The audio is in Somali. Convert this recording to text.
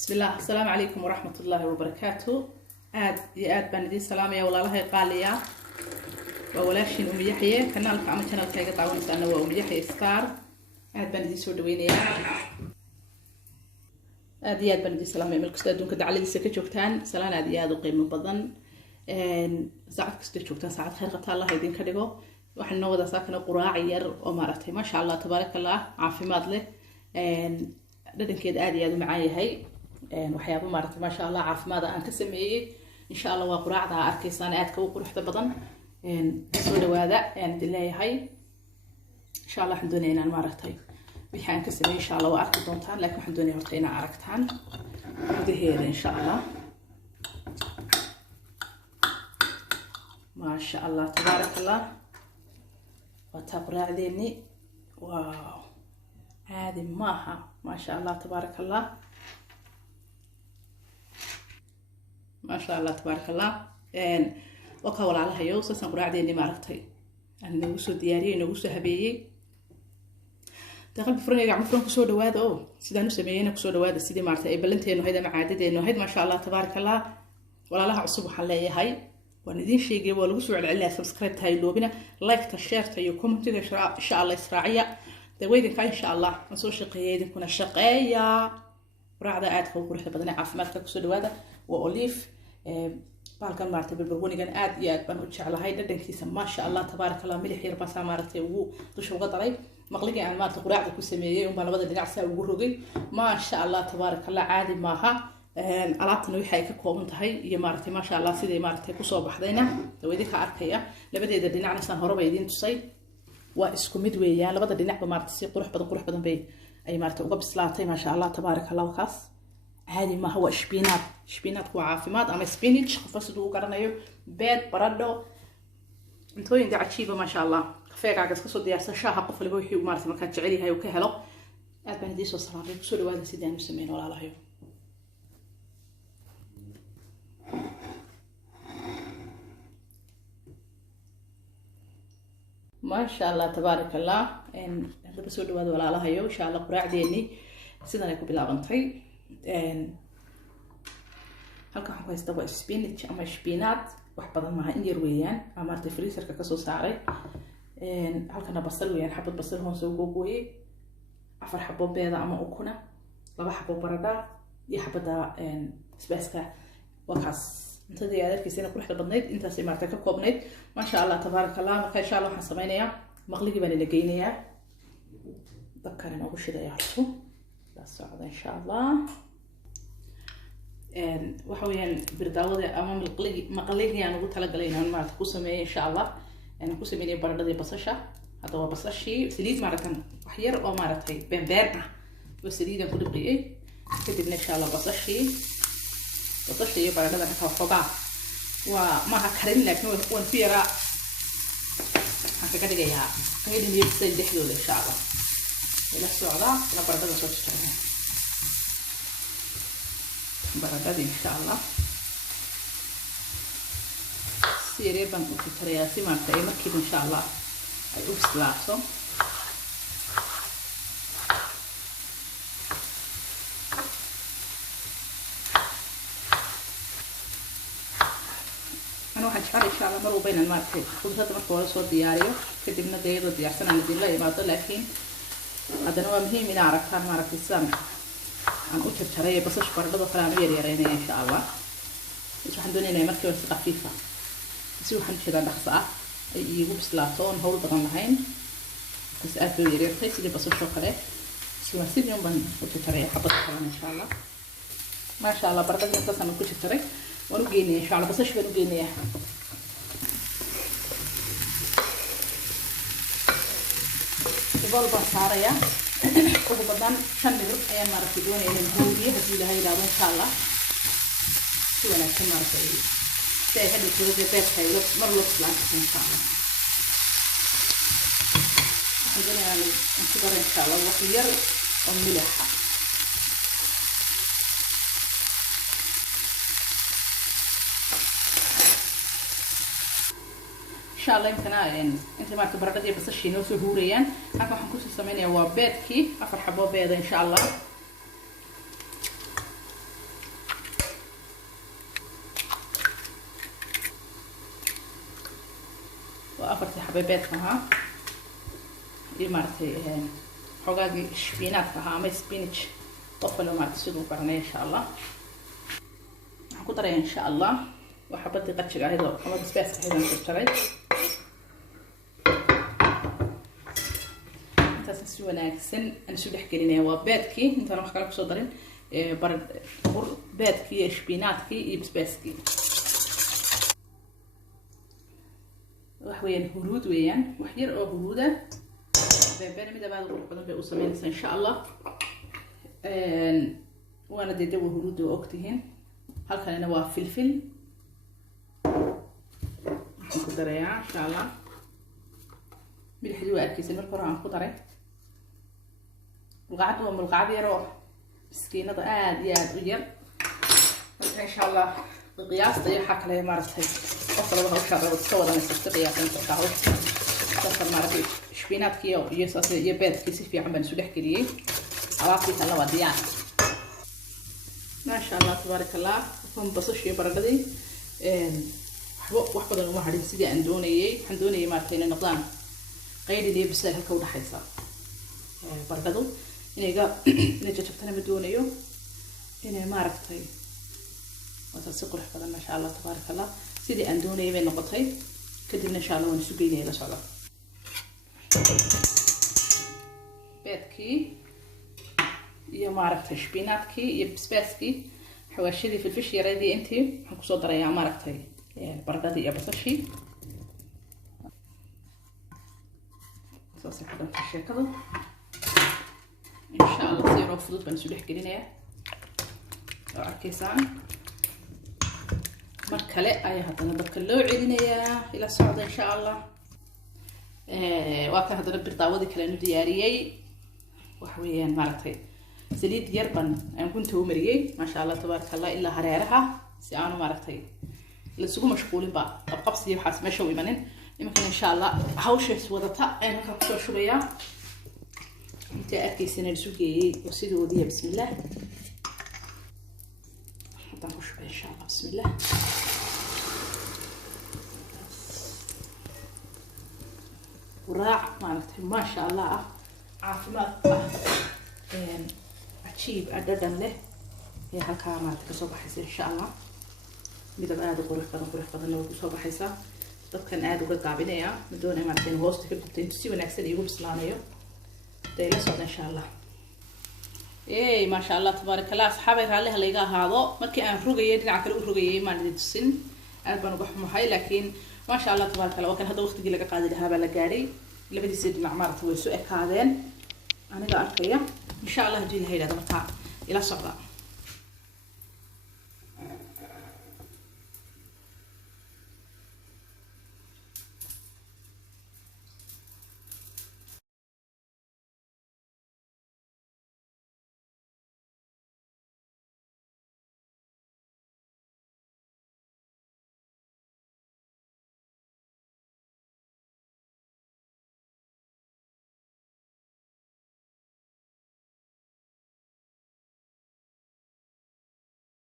بسم الله. السلام عليكم ورحمة الله وبركاته. آد بندي سلام يا والله هاي قاليا وولاشين أم يحيى كنالك عم كنالك هاي قطعون أنا وأم يحيى ستار. آد بندي سودويني آد بندي سلام يا ملك استادون كده على السكة شوكتان سلام آد وقيمة بدن ساعات كستة شوكتان ساعات خير قطع الله يدين كدقو وحنا نوضع ساكنة قراع ير ومارتي ما شاء الله تبارك الله عافي مادله لدن كده آد معايا هاي waxyaabo maartay ma sha Allah caafimaad aan ka sameeyay insha Allah waa quraacda arkaysaan aad ka quruxda badan soo dhawaada dileeyahay insha Allah waxaan doonayaa inaan maartay wixii aan ka sameeyay insha Allah waa arki doontaan laakiin waxaan doonayaa horta inaan aragtaan gudaheeda insha Allah ma sha Allah tabarakallah waa quraacdeeni waaw caadi maaha ma sha Allah tabarakallah ما شاء الله تبارك الله وكاول على هيو سان قراعدي اني ماركتي انا نوسو دياري نوسو هبيي تقلب فرنيغا عمفرن كسو دوااد او سيدانو سميينا كسو دوااد سيدي مارتي اي بلنتينو هيدا معاددينو هيد ما شاء الله تبارك الله ولا لها عصب waxaan leeyahay waan idin sheegay waa lagu soo celceliyaa subscribe tahay loobina like ta share ta iyo comment-iga insha Allah israaciya daweydinka insha Allah ma soo shaqeeyay kuna shaqeeya quraacda aad ka quruxda badan caafimaadka kusoo dhawaada waa olive balkan maartay bilbirwanigan aad iyo aad baan u jeclahay dhadhankiisa ma sha Allah tabaaraka Allah milix yar baa maartay ugu dusha uga daray maqliga aan maartay quraacda ku sameeyay oo labada dhinac saa ugu rogay ma sha Allah tabaaraka Allah caadi maaha alaabtan waxay ka kooban tahay iyo maartay ma sha Allah sidii maartay ku soo baxdayna daweydinka arkaya labadeeda dhinacna san horeba idin tusay waa isku mid weeyaan labada dhinacba maartay si qurux badan bay ay maartay uga bislaatay ma sha Allah tabaaraka Allah kaas هذه ما هو شبينات هو عافيمات أما سبينيتش خفصدو قرنايو بيت برادو انتو يندي عجيبة ما شاء الله خفيق عقد كسو ديارسا شاها قفل بوحي ومارتي مركات جعلي هاي وكهلو أد بان ديسو الصلاة بسولي وادا سيدان مسمين ولا الله ما شاء الله تبارك الله هذا بسولي وادا ولا الله إن شاء الله قراع ديني سيدان يكو بلا غنطي halka waxaan ku haystaa waa spinach ama spinat wax badan maaha in yar weeyaan amartay freezerka ka soo saaray halkana basal weeyaan xabad basal hoos ugu gooyay afar xabo beeda ama ukuna laba xabo baradha iyo xabada isbaaska wakaas intadii adeerkiisina quruxda badnayd intaas ay maartay ka koobnayd ma sha Allah tabaaraka Allah marka insha Allah waxaan sameynayaa maqligii baan la geynayaa dabkan ugu shidayaa halku la socda insha Allah waxa weeyaan birdaawada ama maqliga aan ugu talagalay inaan maartay ku sameeyo insha Allah aan ku sameeyo baradhada basasha hada waa basashii saliid maaratan wax yar oo maartay beer ah oo saliid ku dhibqiyay kadibna insha Allah basashii iyo baradhada ka xogaa waa ma ha karin laakiin waan ku yaraa waxaan ka dhigayaa qayb niyadsan dhexdooda insha Allah ila socda la baradhada soo jirta baradhada insha Allah siree baan u fikrayaa si maanta ay markii insha Allah ay u bislaato أنا واحد شعر إن شاء الله مروا بين الماركة خذها مركو ولا صوت دياريو كتبنا ديرو ديارسنا اللي ديلا ما طلع لكن هذا نوع مهم من عرفتها ماركة السامع عن أكثر شرية بس أشبر بدو كلام يرينا إن شاء الله إيش وحندوني إنه مركب بس خفيفة بس وحن كذا نخصة يجيبوا بسلاتون هول بدن لهين بس أكل يرينا خيس اللي بس الشوكولاتة بس واسيب يوم بن أكثر شرية حبط كلام إن شاء الله ما شاء الله برضه نتصل من كل شرية ونجيني إن شاء الله بس أشبر نجيني البلبة صارية ugu badan 5 minute ayaan maartay doonayay inaan goobiyo hadii la hayraado insha Allah si wanaagsan maartay say hadii soo jeedayay mar loo islaan insha Allah hadana aan ku daray insha Allah wax yar oo milix إن شاء الله يمكن أنت ما تبردي بس الشيء نوسو هوريان هكذا حنكون سميني هو بيت كي أفر حبوا بيض إن شاء الله حبيبات معها maaragtay xogaagii shbinaadka ahaa ama spinach qofna maaragtay sidoo baranay insha Allah waxaan ku daray insha Allah waxa badii qajiga ahayd oo ama space ahayd ku daray intaas si wanaagsan aan soo dhex gelinaya waa beedkii intaan wax kale ku soo darin barad beedkii iyo shbinaadkii iyo spacekii wax weeyaan huruud weeyaan wax yar oo huruuda بين مدة بعد أروح بدل بأسمين إن شاء الله وأنا دي دو هرود وأكتهن هل كان نواه فلفل نقدر إن شاء الله بالحلوة أكيس المركورة عن خضرة القعد والقعد يروح مسكينة يا غير إن شاء الله القياس ده حق له مرتين أصلا بها وشر وتصور أنا استقيا في التقاعد صار مرتين شبينات كيو يساس يبيت كيسي في عم بنسولح كليه عواقبي الله وديان ما شاء الله تبارك الله فهم بصش بردي wax badan uma harin sidii aan doonayay maartay noqdaan qeydidii bisal halka u dhaxaysa baradadu inay jajabtana ma doonayo inay maartay wada si qurux badan ma sha Allah tabaaraka Allah sidii aan doonayay bay noqotay kadibna insha Allah waan sugeynaa la socdo beedkii iyo maartay shbinaadkii iyo spacekii xawaashidii filfish yareedii intii waxaan ku soo darayaa maartay baradadii iyo basashii saas ka dhanka sheekada insha Allah si yaroo fudud baan soo dhex gelinayaa oo arkaysaan mar kale ayaa haddana dadka loo celinayaa ila socda insha Allah waa kan haddana birtaawadii kale nu diyaariyay wax weeyaan maartay saliid yar ban aan kunta u mariyay ma sha Allah tabaaraka Allah illa hareeraha si aanu maartay la sugu mashquulin ba qabsiyo waxaas meesha u imanin imanka insha Allah hawshaas wadata aan ka soo shubaya inta arkaysan suugayay oo sidoodii bismillah hadan ku shubay insha Allah bismillah وراع معناته ما شاء الله عافمات عجيب أدردن له هي هالكا معناته كسوبة حيصير إن شاء الله ميدا بقى قرح بدن لو كسوبة حيصير طب كان قاعد وقت قابلية بدون معناته هوست كده تنسي ونكسر يقول بسلانيو ده لسه إن شاء الله إيه ما شاء الله تبارك الله أصحابي عليها لقاها هذا مركي أنا رجعي دي عكر رجعي ما ندري السن أنا بنروح محاي لكن ما شاء الله تبارك الله وكان هذا وقت جيلك قاعد لها بلقاري اللي بدي يصير معمارة ويسوق هذين أنا قاركية إن شاء الله هجي لهيدا مرتاح إلى صعبة